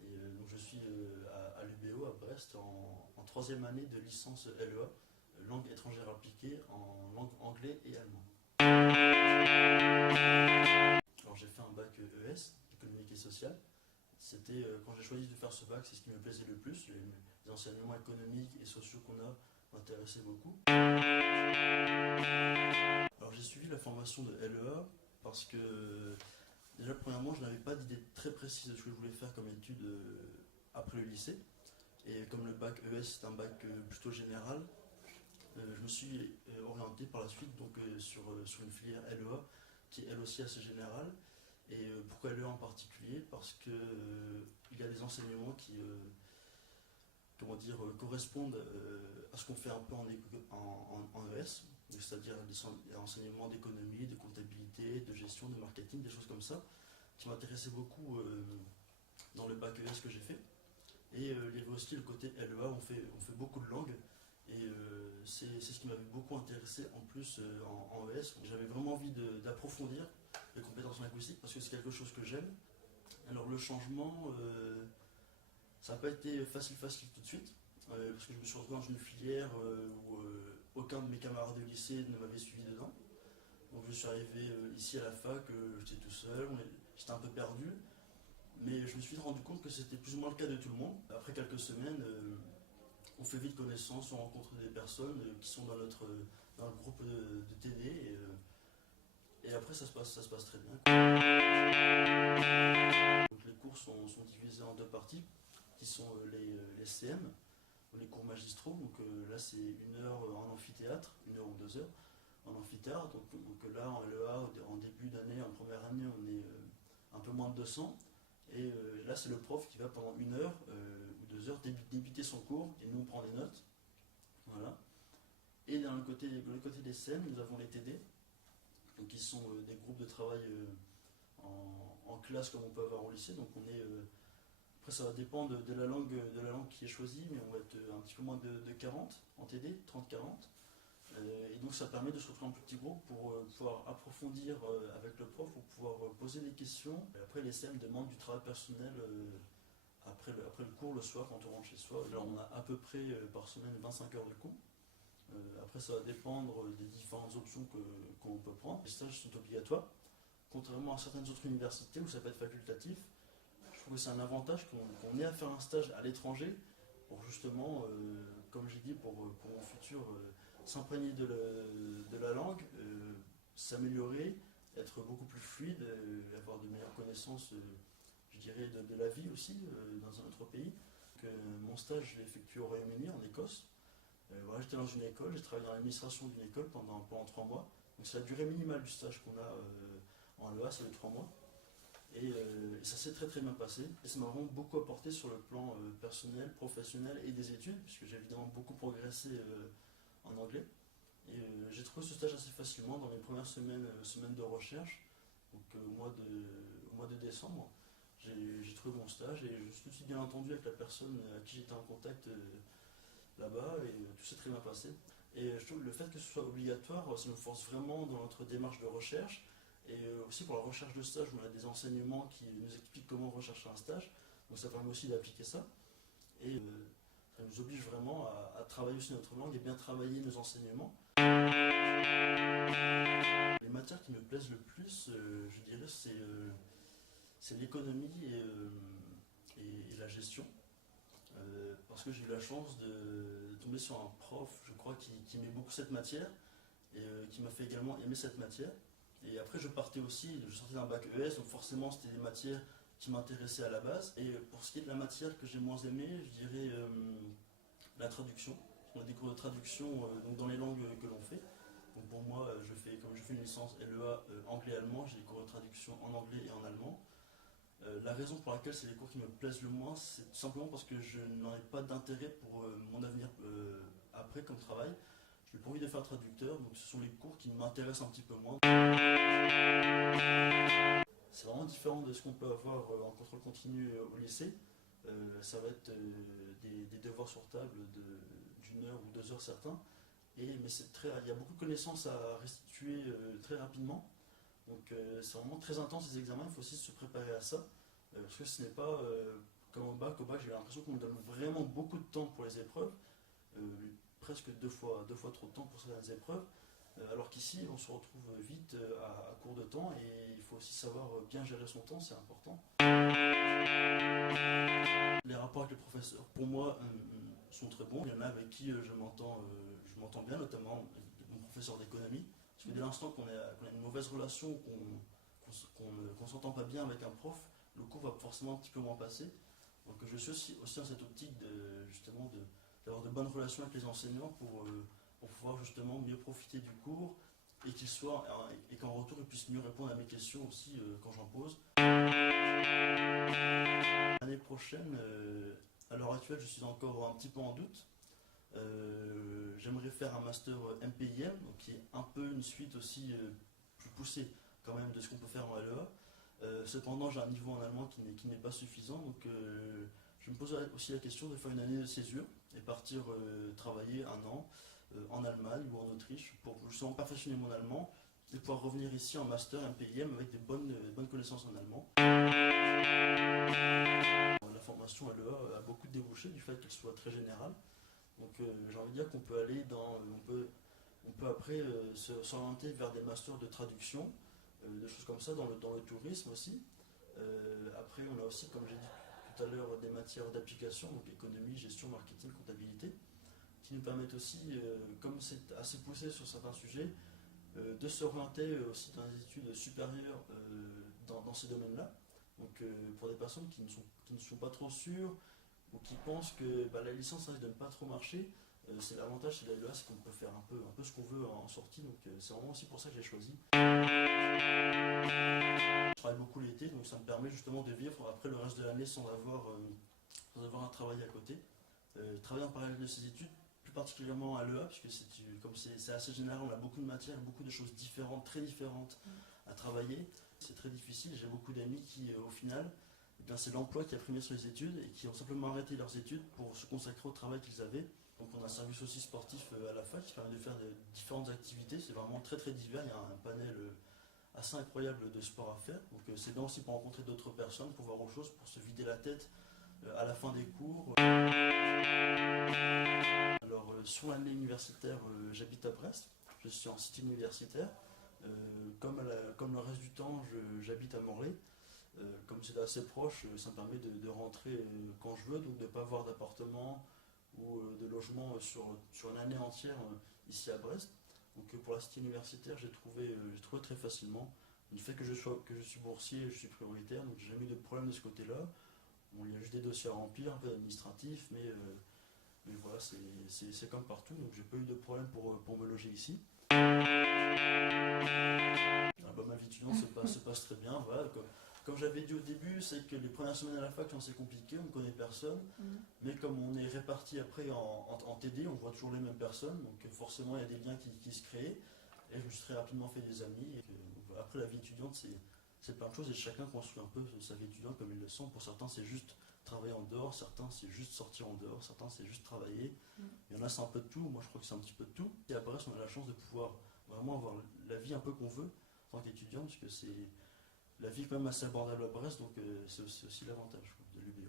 Donc je suis à l'UBO à Brest en troisième année de licence LEA, langue étrangère appliquée en langue anglais et allemand. Alors j'ai fait un bac ES, économique et social. C'était quand j'ai choisi de faire ce bac, c'est ce qui me plaisait le plus. Les enseignements économiques et sociaux qu'on a m'intéressaient beaucoup. Alors j'ai suivi la formation de LEA parce que déjà premièrement je n'avais pas d'idée très précise de ce que je voulais faire comme étude après le lycée. Et comme le bac ES c'est un bac plutôt général, je me suis orienté par la suite sur une filière LEA qui est elle aussi assez générale. Et pourquoi LEA en particulier? Parce que il y a des enseignements qui comment dire, correspondent à ce qu'on fait un peu en ES, c'est-à-dire des enseignements d'économie, de comptabilité, de gestion, de marketing, des choses comme ça, qui m'intéressaient beaucoup dans le bac ES que j'ai fait. Et il y avait aussi le côté LEA, on fait beaucoup de langues. Et c'est ce qui m'avait beaucoup intéressé en plus en ES. J'avais vraiment envie d'approfondir les compétences linguistiques parce que c'est quelque chose que j'aime. Alors le changement, ça n'a pas été facile tout de suite. Parce que je me suis retrouvé dans une filière où aucun de mes camarades de lycée ne m'avait suivi dedans. Donc je suis arrivé ici à la fac, j'étais tout seul, j'étais un peu perdu. Mais je me suis rendu compte que c'était plus ou moins le cas de tout le monde. Après quelques semaines, on fait vite connaissance, on rencontre des personnes qui sont dans le groupe de TD et après ça se passe très bien. Donc les cours sont divisés en deux parties qui sont les CM, les cours magistraux. Donc là c'est une heure en amphithéâtre, une heure ou 2 heures en amphithéâtre. Donc là en LEA, en début d'année, en première année, on est un peu moins de 200. Et là, c'est le prof qui va pendant une heure ou 2 heures débiter son cours et nous on prend des notes. Voilà. Et dans le côté des scènes, nous avons les TD, donc qui sont des groupes de travail en classe comme on peut avoir au lycée. Donc on est après ça va dépendre de la langue qui est choisie, mais on va être un petit peu moins de 40 en TD, 30-40. Et donc ça permet de se retrouver en petit groupe pour pouvoir approfondir avec le prof, pour pouvoir poser des questions. Et après les CM demandent du travail personnel après le cours, le soir, quand on rentre chez soi. Là on a à peu près par semaine 25 heures de cours. Après ça va dépendre des différentes options qu'on peut prendre. Les stages sont obligatoires, contrairement à certaines autres universités où ça peut être facultatif. Je trouve que c'est un avantage qu'on ait à faire un stage à l'étranger pour justement, comme j'ai dit, pour mon futur, s'imprégner de la langue, s'améliorer, être beaucoup plus fluide, avoir de meilleures connaissances, je dirais, de la vie aussi dans un autre pays. Donc, mon stage, je l'ai effectué au Royaume-Uni, en Écosse. Voilà, j'étais dans une école, j'ai travaillé dans l'administration d'une école pendant 3 mois. Donc c'est la durée minimale du stage qu'on a en LEA, c'est de 3 mois. Et ça s'est très très bien passé. Et ça m'a vraiment beaucoup apporté sur le plan personnel, professionnel et des études, puisque j'ai évidemment beaucoup progressé en anglais. Et j'ai trouvé ce stage assez facilement dans mes premières semaines de recherche. Donc au mois de décembre, j'ai trouvé mon stage et je suis tout de suite bien entendu avec la personne à qui j'étais en contact là-bas et tout s'est très bien passé. Et je trouve que le fait que ce soit obligatoire, ça nous force vraiment dans notre démarche de recherche. Et aussi pour la recherche de stage, on a des enseignements qui nous expliquent comment rechercher un stage. Donc ça permet aussi d'appliquer ça. Et ça nous oblige vraiment à travailler aussi notre langue et bien travailler nos enseignements. Les matières qui me plaisent le plus, je dirais, c'est l'économie et la gestion. Parce que j'ai eu la chance de tomber sur un prof, je crois, qui aimait beaucoup cette matière et qui m'a fait également aimer cette matière. Et après, je sortais d'un bac ES, donc forcément, c'était des matières qui m'intéressaient à la base. Et pour ce qui est de la matière que j'ai moins aimée, je dirais la traduction. On a des cours de traduction donc dans les langues que l'on fait. Donc pour moi, comme je fais une licence LEA anglais-allemand, j'ai des cours de traduction en anglais et en allemand. La raison pour laquelle c'est les cours qui me plaisent le moins, c'est tout simplement parce que je n'en ai pas d'intérêt pour mon avenir après comme travail. Je n'ai pas envie de faire traducteur, donc ce sont les cours qui m'intéressent un petit peu moins. C'est vraiment différent de ce qu'on peut avoir en contrôle continu au lycée. Ça va être des devoirs sur table d'une heure ou 2 heures certains. Mais il y a beaucoup de connaissances à restituer très rapidement. Donc c'est vraiment très intense ces examens, il faut aussi se préparer à ça. Parce que ce n'est pas comme au bac j'ai l'impression qu'on me donne vraiment beaucoup de temps pour les épreuves, presque deux fois trop de temps pour certaines épreuves, alors qu'ici on se retrouve vite à court de temps et il faut aussi savoir bien gérer son temps, c'est important. Les rapports avec les professeurs, pour moi, sont très bons. Il y en a avec qui je m'entends bien, notamment mon professeur d'économie. Parce que dès l'instant qu'on a une mauvaise relation, qu'on s'entend pas bien avec un prof, le cours va forcément un petit peu moins passer. Donc je suis aussi dans cette optique d'avoir de bonnes relations avec les enseignants pour pouvoir justement mieux profiter du cours et qu'en retour ils puissent mieux répondre à mes questions aussi quand j'en pose. L'année prochaine, à l'heure actuelle, je suis encore un petit peu en doute. J'aimerais faire un master MPIM, donc qui est un peu une suite aussi plus poussée quand même de ce qu'on peut faire en LEA. Cependant, j'ai un niveau en allemand qui n'est pas suffisant, donc je me pose aussi la question de faire une année de césure et partir travailler un an en Allemagne ou en Autriche pour justement perfectionner mon allemand et pouvoir revenir ici en master MPIM avec des bonnes connaissances en allemand. La formation LEA a beaucoup de débouchés du fait qu'elle soit très générale. Donc j'ai envie de dire qu'on peut aller on peut après s'orienter vers des masters de traduction, des choses comme ça dans le tourisme aussi. Après on a aussi, comme j'ai dit tout à l'heure, des matières d'application, donc économie, gestion, marketing, comptabilité, qui nous permettent aussi, comme c'est assez poussé sur certains sujets, de s'orienter aussi dans les études supérieures dans ces domaines-là. Donc pour des personnes qui ne sont pas trop sûres ou qui pensent que la licence risque de ne pas trop marcher, c'est l'avantage de la LEA, c'est qu'on peut faire un peu ce qu'on veut en sortie, donc c'est vraiment aussi pour ça que j'ai choisi. Je travaille beaucoup l'été, donc ça me permet justement de vivre après le reste de l'année sans avoir un travail à côté. Travailler en parallèle de ses études, plus particulièrement à l'EA, puisque comme c'est assez général, on a beaucoup de matières, beaucoup de choses différentes, très différentes à travailler. C'est très difficile, j'ai beaucoup d'amis qui, au final, c'est l'emploi qui a primé sur les études et qui ont simplement arrêté leurs études pour se consacrer au travail qu'ils avaient. Donc on a un service aussi sportif à la fac qui permet de faire différentes activités, c'est vraiment très très divers, il y a un panel assez incroyable de sports à faire. Donc c'est bien aussi pour rencontrer d'autres personnes, pour voir autre chose, pour se vider la tête à la fin des cours. Alors sur l'année universitaire, j'habite à Brest, je suis en cité universitaire. Comme le reste du temps, j'habite à Morlaix. Comme c'est assez proche, ça me permet de rentrer quand je veux, donc de ne pas avoir d'appartement ou de logement sur une année entière ici à Brest. Donc pour la cité universitaire, j'ai trouvé très facilement. Du fait que je suis boursier, je suis prioritaire, donc j'ai jamais eu de problème de ce côté-là. Bon, il y a juste des dossiers à remplir, un peu administratifs, mais voilà, c'est comme partout, donc j'ai pas eu de problème pour me loger ici. Ma vie étudiante se passe très bien, voilà. Comme j'avais dit au début, c'est que les premières semaines à la fac, c'est compliqué, on ne connaît personne. Mais comme on est répartis après en TD, on voit toujours les mêmes personnes. Donc forcément, il y a des liens qui se créent. Et je me suis très rapidement fait des amis. Après, la vie étudiante, c'est plein de choses. Et chacun construit un peu sa vie étudiante comme il le sent. Pour certains, c'est juste travailler en dehors. Certains, c'est juste sortir en dehors. Certains, c'est juste travailler. Il y en a, c'est un peu de tout. Moi, je crois que c'est un petit peu de tout. Et après, on a la chance de pouvoir vraiment avoir la vie un peu qu'on veut en tant qu'étudiant. Parce que la vie est quand même assez abordable à Brest, donc c'est aussi l'avantage de l'UB.